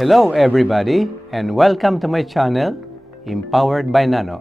Hello everybody and welcome to my channel, Empowered by Nano.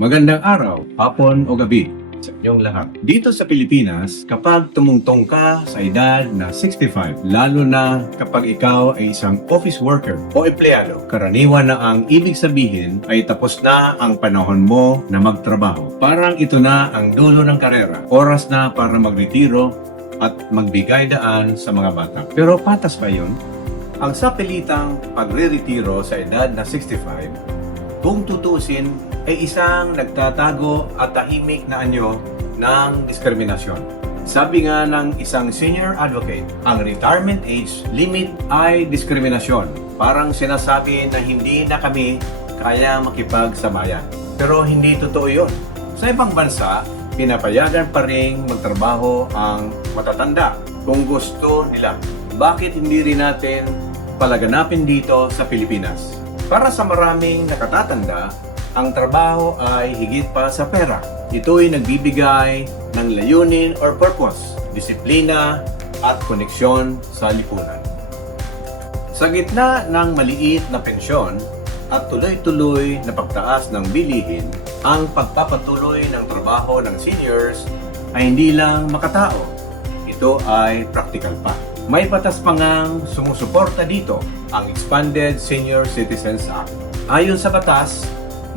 Magandang araw, hapon o gabi sa inyong lahat. Dito sa Pilipinas, kapag tumungtong ka sa edad na 65, lalo na kapag ikaw ay isang office worker o empleyado, karaniwan na ang ibig sabihin ay tapos na ang panahon mo na magtrabaho. Parang ito na ang dulo ng karera. Oras na para magretiro at magbigay daan sa mga bata. Pero patas pa yun? Ang sapilitang pagre-retiro sa edad na 65, kung tutusin, ay isang nagtatago at tahimik na anyo ng diskriminasyon. Sabi nga ng isang senior advocate, ang retirement age limit ay diskriminasyon. Parang sinasabi na hindi na kami kaya makipagsabayan. Pero hindi totoo yun. Sa ibang bansa, pinapayagan pa rin magtrabaho ang matatanda kung gusto nila. Bakit hindi rin natin palaganapin dito sa Pilipinas? Para sa maraming nakatatanda, ang trabaho ay higit pa sa pera. Ito'y nagbibigay ng layunin or purpose, disiplina at koneksyon sa lipunan. Sa gitna ng maliit na pensyon at tuloy-tuloy na pagtaas ng bilihin, ang pagpapatuloy ng trabaho ng seniors ay hindi lang makatao. Ito ay practical pa. May batas pa ngang sumusuporta dito, ang Expanded Senior Citizens Act. Ayon sa batas,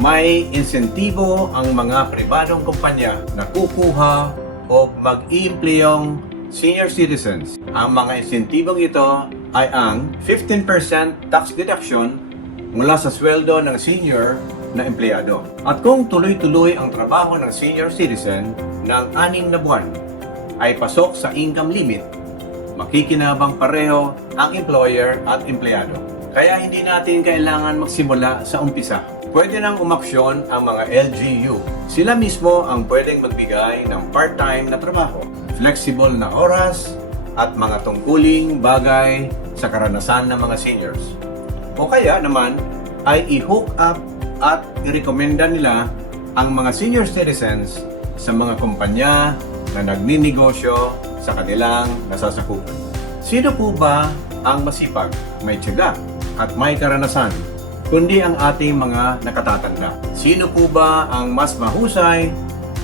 may insentibo ang mga pribadong kumpanya na kukuha o mag-iempleyong senior citizens. Ang mga insentibong ito ay ang 15% tax deduction mula sa sweldo ng senior na empleyado. At kung tuloy-tuloy ang trabaho ng senior citizen ng 6 na buwan ay pasok sa income limit, makikinabang pareho ang employer at empleyado. Kaya hindi natin kailangan magsimula sa umpisa. Pwede nang umaksyon ang mga LGU. Sila mismo ang pwedeng magbigay ng part-time na trabaho, flexible na oras, at mga tungkuling bagay sa karanasan ng mga seniors. O kaya naman ay i-hook up at i-recommenda nila ang mga senior citizens sa mga kumpanya na nagninegosyo sa kanilang nasasakupan. Sino po ba ang masipag, may tiyaga, at may karanasan, kundi ang ating mga nakatatanda? Sino po ba ang mas mahusay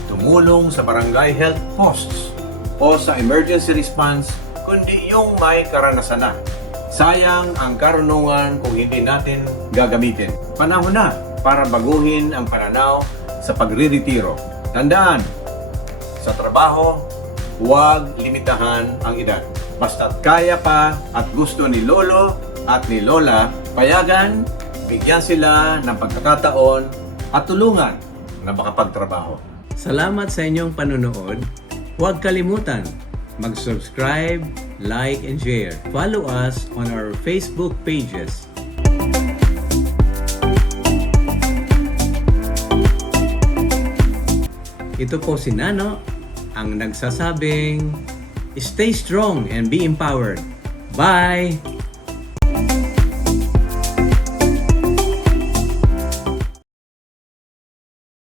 tumulong sa barangay health posts o sa emergency response, kundi yung may karanasan na? Sayang ang karunungan kung hindi natin gagamitin. Panahon na para baguhin ang pananaw sa pagre-retiro. Tandaan, sa trabaho, huwag limitahan ang edad. Basta't kaya pa at gusto ni Lolo at ni Lola, payagan, bigyan sila ng pagkakataon at tulungan na makapagtrabaho. Salamat sa inyong panunood. Huwag kalimutan mag-subscribe, like, and share. Follow us on our Facebook pages. Ito po si Nano, ang nagsasabing, stay strong and be empowered. Bye!